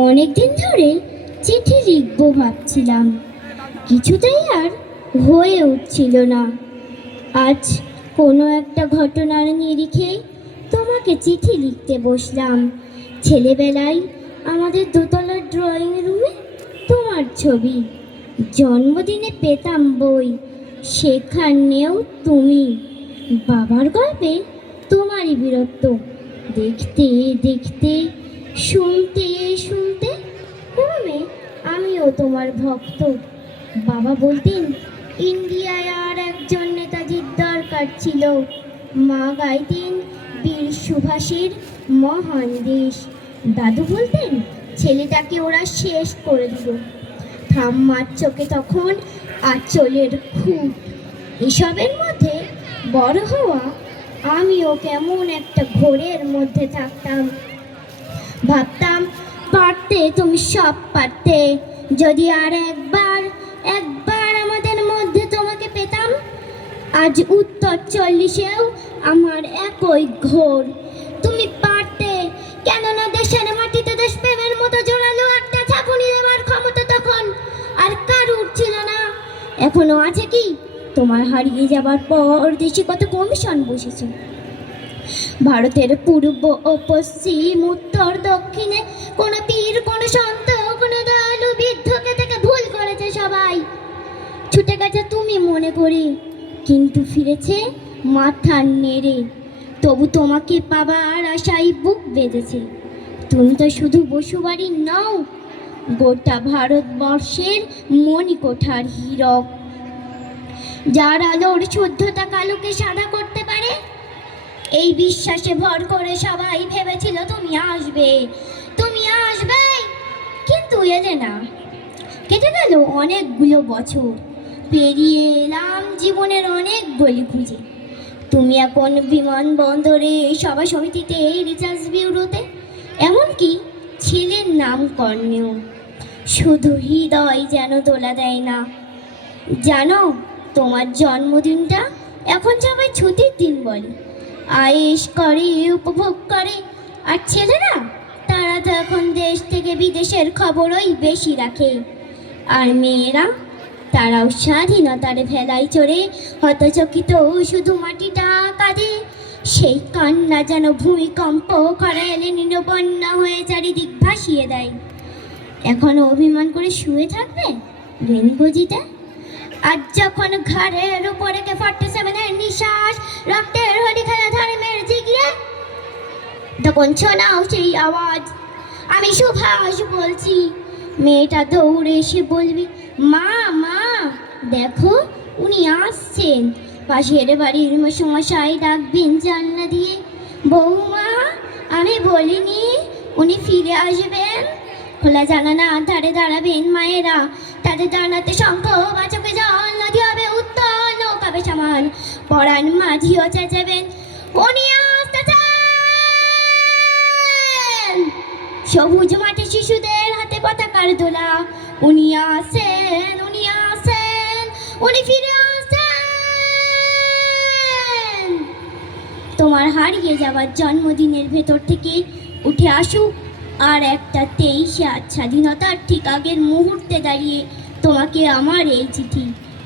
অনেকদিন ধরে চিঠি লিখবো ভাবছিলাম, কিছুতেই আর হয়ে উঠছিল না। আজ কোনো একটা ঘটনার নিরিখে তোমাকে চিঠি লিখতে বসলাম। ছেলেবেলায় আমাদের দোতলার ড্রয়িং রুমে তোমার ছবি, জন্মদিনে পেতাম বই, সেখানেও তুমি। বাবার গল্পে তোমারই বীরত্ব দেখতে দেখতে, শুনতে শুনতে ক্রমে আমিও তোমার ভক্ত। বাবা বলতেন ইন্ডিয়ায় আর একজন নেতাজির দরকার ছিল, মা গাইতেন বীর সুভাষের মহান দেশ। দাদু বলতেন ছেলেটাকে ওরা শেষ করে দিল। ঠাম্মার চোখে তখন আঁচলের খুঁট। এসবের মধ্যে বড় হওয়া আমিও কেমন একটা ঘোরের মধ্যে থাকতাম। ভাবতাম পারতে তুমি সব পারতে, যদি আর একবার একবার আমাদের মধ্যে তোমাকে পেতাম। আজ উত্তর 40-এও আমার একই ঘোর, তুমি পারতে। কেননা দেশের মাটিতে দেশপ্রেমের মতো জোরালো একটা ঝাঁকুনি দেওয়ার ক্ষমতা তখন আর কারুর ছিল না। এখনো আছে কি? তোমার হারিয়ে যাবার পর দেশে কত কমিশন বসেছে, ভারতের পূর্ব ও পশ্চিম, উত্তর দক্ষিণে কোন পীর, কোন সন্ত, কোন দয়ালু বৃদ্ধকে থেকে ভুল করেছে সবাই। ছুটে গেছে তুমি মনে করি, কিন্তু ফিরেছে মাথা নেড়ে। তবু তোমাকে পাবার আশায় বুক বেঁধেছে। তুমি তো শুধু বসুবাড়ি নও, গোটা ভারতবর্ষের মণিকোঠার হীরক, যার আলোর শুদ্ধতা কালোকে সাদা করতে পারে। এই বিশ্বাসে ভর করে সবাই ভেবেছিল তুমি আসবে, তুমি আসবে, কিন্তু এলে না। কেটে গেল অনেকগুলো বছর, পেরিয়ে এলাম জীবনের অনেক গলি খুঁজে। তুমি এখন বিমানবন্দরে, সভা সমিতিতে, রিসার্চ ব্যুরোতে, এমনকি ছেলের নামকরণেও। শুধু হৃদয় যেন তোলা দেয় না। জানো, তোমার জন্মদিনটা এখন সবাই ছুটির দিন বলে, আয়েশ করে, উপভোগ করে। আর ছেলেরা, তারা তো এখন দেশ থেকে বিদেশের খবরই বেশি রাখে। আর মেয়েরা, তারাও স্বাধীনতার ভেলায় চড়ে হতচকিত শুধু মাটিটা কাঁদে। সেই কান্না যেন ভূমিকম্প করা এলে নিরবন্যা হয়ে চারিদিক ভাসিয়ে দেয়। এখনো অভিমান করে শুয়ে থাকবে রেনগজিতে? আজ যখন ঘাড়ের উপরে K-47-এর নিঃশ্বাস, রক্তের হোলি খেলা ধর্মের জিগিরে, তখন শোনাও সেই আওয়াজ, আমি সুভাষ বলছি। মেয়েটা দৌড়ে এসে বলবি, মা মা দেখো উনি আসছেন। পাশের বাড়ির মশাই ডাকবেন জানলা দিয়ে, বৌমা আমি বলিনি উনি ফিরে আসবেন। খোলা জানানা ধারে দাঁড়াবেন মায়েরা, তাদের জানাতে শঙ্খ বাচকে জল, নদী হবে উত্তর, নৌকাবে সামান, পরাণ মাঝিও চেঁচাবেন উনি আসতেছেন। সবুজ মাঠে শিশুদের হাতে পতাকার দোলা, উনি আসেন, উনি আসেন, উনি ফিরে আসেন। তোমার হারিয়ে যাওয়ার জন্মদিনের ভেতর থেকে উঠে আসুক আর একটা 23 স্বাধীনতার ঠিক আগের মুহূর্তে দাঁড়িয়ে তোমাকে আমার এই চিঠি।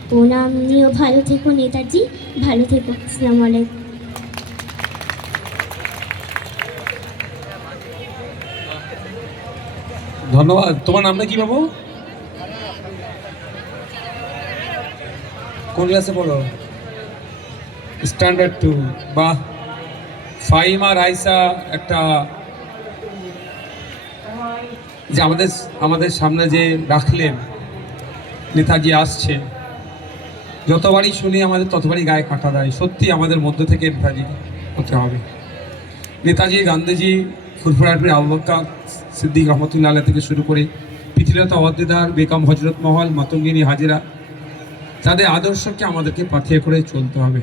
প্রণাম নিও, ভালো থেকো নেতাজি, ভালো থেকো। আসসালামু আলাইকুম। ধন্যবাদ। তোমার নামটা কি বাবু? কোন ক্লাসে পড়ো? স্ট্যান্ডার্ড 2। বাহ, ফাইমা রাইসা একটা যে আমাদের সামনে যে রাখলেন, নেতাজি আসছে, যতবারই শুনি আমাদের ততবারই গায়ে কাঁটা দেয়। সত্যি আমাদের মধ্য থেকে নেতাজি হতে হবে। নেতাজি, গান্ধীজি, ফুরফুরার আবু বকর সিদ্দিক রহমতুল্লাহ আলাইহি থেকে শুরু করে পৃথিবীলতা ওয়াদ্দেদার, বেগম হজরত মহল, মাতঙ্গিনী হাজেরা, তাদের আদর্শকে আমাদেরকে পাথেয় করে চলতে হবে।